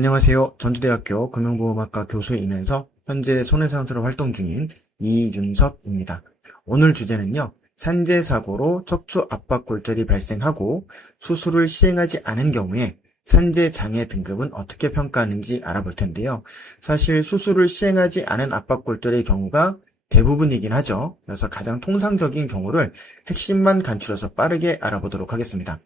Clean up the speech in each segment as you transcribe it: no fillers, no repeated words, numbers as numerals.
안녕하세요. 전주대학교 금융보험학과 교수이면서 현재 손해상사로 활동 중인 이윤석입니다. 오늘 주제는요. 산재사고로 척추 압박골절이 발생하고 수술을 시행하지 않은 경우에 산재장애 등급은 어떻게 평가하는지 알아볼 텐데요. 사실 수술을 시행하지 않은 압박골절의 경우가 대부분이긴 하죠. 그래서 가장 통상적인 경우를 핵심만 간추려서 빠르게 알아보도록 하겠습니다.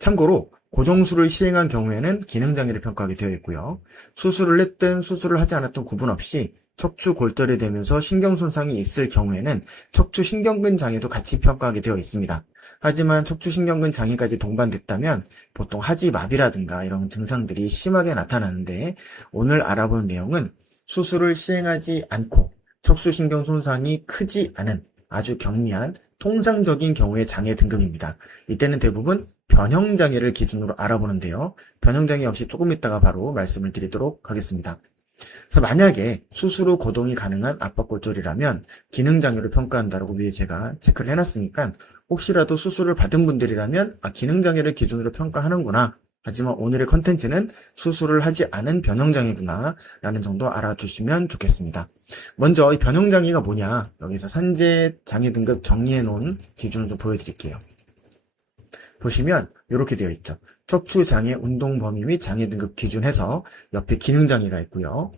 참고로 고정술을 시행한 경우에는 기능장애를 평가하게 되어 있고요. 수술을 했든 수술을 하지 않았든 구분 없이 척추 골절이 되면서 신경손상이 있을 경우에는 척추신경근 장애도 같이 평가하게 되어 있습니다. 하지만 척추신경근 장애까지 동반됐다면 보통 하지마비라든가 이런 증상들이 심하게 나타나는데, 오늘 알아볼 내용은 수술을 시행하지 않고 척추신경 손상이 크지 않은 아주 경미한 통상적인 경우의 장애 등급입니다. 이때는 대부분 변형장애를 기준으로 알아보는데요. 변형장애 역시 조금 있다가 바로 말씀을 드리도록 하겠습니다. 그래서 만약에 수술 후 고동이 가능한 압박골절이라면 기능장애를 평가한다라고 위에 제가 체크를 해놨으니까, 혹시라도 수술을 받은 분들이라면 기능장애를 기준으로 평가하는구나, 하지만 오늘의 컨텐츠는 수술을 하지 않은 변형장애구나 라는 정도 알아주시면 좋겠습니다. 먼저 이 변형장애가 뭐냐, 여기서 산재장애 등급 정리해 놓은 기준을 좀 보여드릴게요. 보시면 이렇게 되어 있죠. 척추장애 운동 범위 및 장애 등급 기준 해서 옆에 기능장애가 있고요.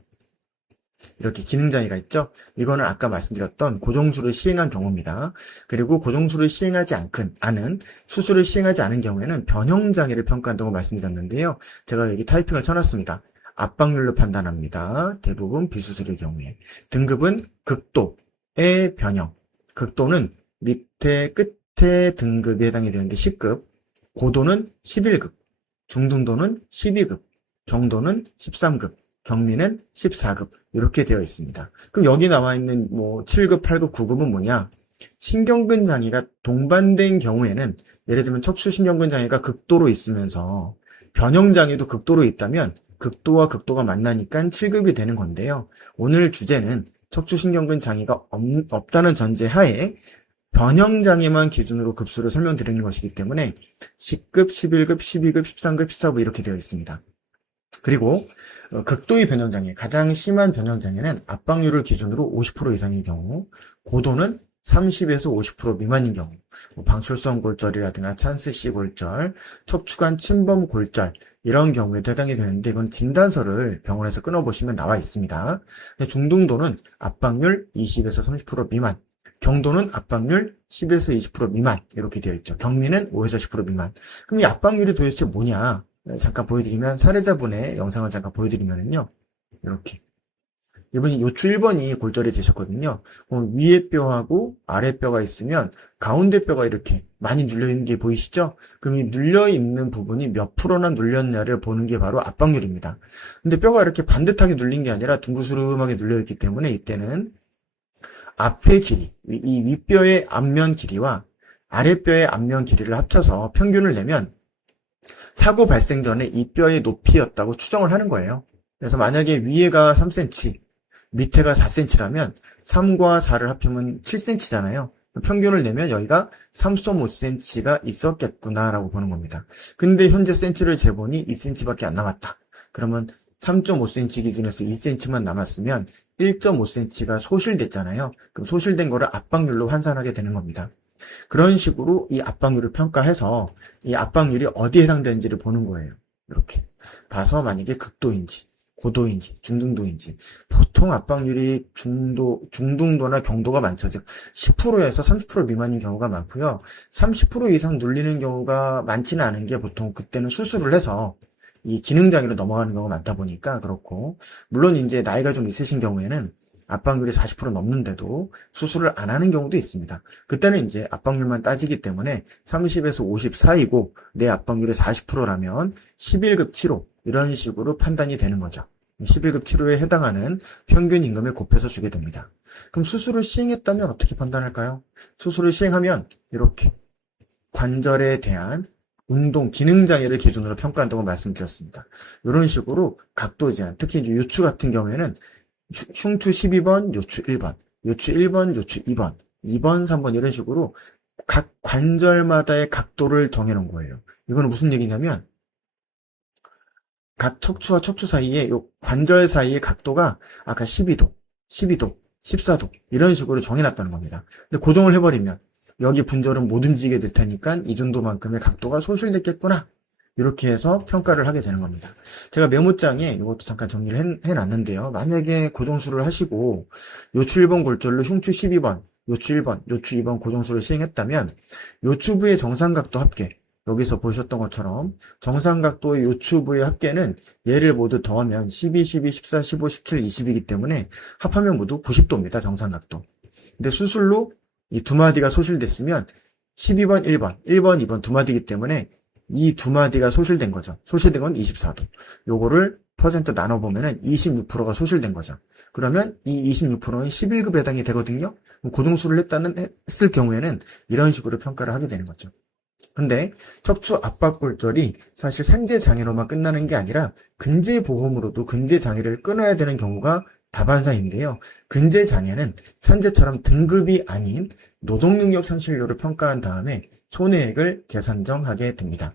이렇게 기능장애가 있죠. 이거는 아까 말씀드렸던 고정술을 시행한 경우입니다. 그리고 고정술을 시행하지 않은, 수술을 시행하지 않은 경우에는 변형장애를 평가한다고 말씀드렸는데요. 제가 여기 타이핑을 쳐놨습니다. 압박률로 판단합니다. 대부분 비수술의 경우에. 등급은 극도의 변형. 극도는 밑에 끝에 등급이 해당이 되는데 10급, 고도는 11급, 중등도는 12급, 경도는 13급, 경미는 14급, 이렇게 되어 있습니다. 그럼 여기 나와 있는 7급, 8급, 9급은 뭐냐? 신경근 장애가 동반된 경우에는, 예를 들면 척추신경근 장애가 극도로 있으면서 변형 장애도 극도로 있다면 극도와 극도가 만나니까 7급이 되는 건데요. 오늘 주제는 척추신경근 장애가 없다는 전제하에 변형장애만 기준으로 급수를 설명드리는 것이기 때문에 10급, 11급, 12급, 13급, 14급 이렇게 되어 있습니다. 그리고 극도의 변형장애, 가장 심한 변형장애는 압박률을 기준으로 50% 이상의 경우, 고도는 30에서 50% 미만인 경우, 방출성 골절이라든가 찬스C 골절, 척추관 침범 골절, 이런 경우에도 해당이 되는데, 이건 진단서를 병원에서 끊어보시면 나와 있습니다. 중등도는 압박률 20에서 30% 미만, 경도는 압박률 10에서 20% 미만, 이렇게 되어 있죠. 경미는 5에서 10% 미만. 그럼 이 압박률이 도대체 뭐냐? 잠깐 보여드리면, 사례자분의 영상을 잠깐 보여드리면은요, 이렇게. 이분이 요추 1번이 골절이 되셨거든요. 위에 뼈하고 아래 뼈가 있으면 가운데 뼈가 이렇게 많이 눌려있는 게 보이시죠? 그럼 이 눌려있는 부분이 몇 프로나 눌렸냐를 보는 게 바로 압박률입니다. 근데 뼈가 이렇게 반듯하게 눌린 게 아니라 둥그스름하게 눌려있기 때문에 이때는 앞의 길이, 이 윗뼈의 앞면 길이와 아랫뼈의 앞면 길이를 합쳐서 평균을 내면 사고 발생 전에 이 뼈의 높이였다고 추정을 하는 거예요. 그래서 만약에 위에가 3cm, 밑에가 4cm라면 3과 4를 합치면 7cm잖아요. 평균을 내면 여기가 3.5cm가 있었겠구나라고 보는 겁니다. 근데 현재 cm를 재보니 2cm밖에 안 남았다. 그러면 3.5cm 기준에서 2cm만 남았으면 1.5cm가 소실됐잖아요. 그럼 소실된 거를 압박률로 환산하게 되는 겁니다. 그런 식으로 이 압박률을 평가해서 이 압박률이 어디에 해당되는지를 보는 거예요. 이렇게 봐서 만약에 극도인지 고도인지 중등도인지, 보통 압박률이 중등도나 경도가 많죠. 즉 10%에서 30% 미만인 경우가 많고요. 30% 이상 눌리는 경우가 많지는 않은 게, 보통 그때는 수술을 해서 이 기능장애로 넘어가는 경우가 많다 보니까 그렇고, 물론 이제 나이가 좀 있으신 경우에는 압박률이 40% 넘는데도 수술을 안 하는 경우도 있습니다. 그때는 이제 압박률만 따지기 때문에 30에서 50 사이고 내 압박률이 40%라면 11급 치료, 이런 식으로 판단이 되는 거죠. 11급 치료에 해당하는 평균 임금을 곱해서 주게 됩니다. 그럼 수술을 시행했다면 어떻게 판단할까요? 수술을 시행하면 이렇게 관절에 대한 운동, 기능장애를 기준으로 평가한다고 말씀드렸습니다. 이런 식으로 각도 제한, 특히 이제 요추 같은 경우에는 흉추 12번, 요추 1번, 요추 1번, 요추 2번, 2번, 3번 이런 식으로 각 관절마다의 각도를 정해놓은 거예요. 이거는 무슨 얘기냐면 각 척추와 척추 사이에 요 관절 사이의 각도가 아까 12도, 12도, 14도 이런 식으로 정해놨다는 겁니다. 근데 고정을 해버리면 여기 분절은 못 움직이게 될 테니까 이 정도만큼의 각도가 소실됐겠구나. 이렇게 해서 평가를 하게 되는 겁니다. 제가 메모장에 이것도 잠깐 정리를 해놨는데요. 만약에 고정술을 하시고 요추 1번 골절로 흉추 12번, 요추 1번, 요추 2번 고정술을 시행했다면 요추부의 정상각도 합계, 여기서 보셨던 것처럼 정상각도의 요추부의 합계는 얘를 모두 더하면 12, 12, 14, 15, 17, 20이기 때문에 합하면 모두 90도입니다. 정상각도. 근데 수술로 이 두 마디가 소실됐으면 12번, 1번, 1번, 2번 두 마디이기 때문에 이 두 마디가 소실된 거죠. 소실된 건 24도. 요거를 퍼센트 나눠보면은 26%가 소실된 거죠. 그러면 이 26%는 11급에 해당이 되거든요. 고정술을 했을 경우에는 이런 식으로 평가를 하게 되는 거죠. 근데 척추 압박골절이 사실 산재장애로만 끝나는 게 아니라 근제보험으로도 근제장애를 끊어야 되는 경우가 다반사인데요. 근제장애는 산재처럼 등급이 아닌 노동능력 상실료를 평가한 다음에 손해액을 재산정하게 됩니다.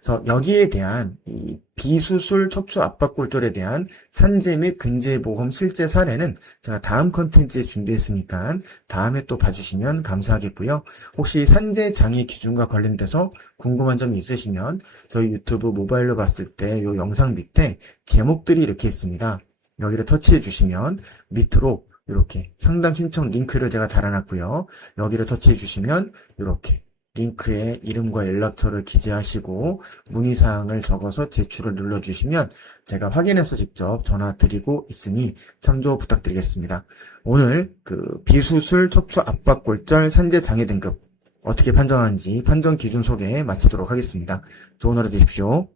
그래서 여기에 대한 이 비수술 척추 압박골절에 대한 산재 및 근제보험 실제 사례는 제가 다음 컨텐츠에 준비했으니까 다음에 또 봐주시면 감사하겠고요. 혹시 산재 장애 기준과 관련돼서 궁금한 점이 있으시면 저희 유튜브 모바일로 봤을 때 이 영상 밑에 제목들이 이렇게 있습니다. 여기를 터치해 주시면 밑으로 이렇게 상담 신청 링크를 제가 달아놨고요. 여기를 터치해 주시면 이렇게 링크에 이름과 연락처를 기재하시고 문의사항을 적어서 제출을 눌러주시면 제가 확인해서 직접 전화 드리고 있으니 참조 부탁드리겠습니다. 오늘 비수술 척추 압박골절 산재 장애 등급 어떻게 판정하는지 판정 기준 소개 마치도록 하겠습니다. 좋은 하루 되십시오.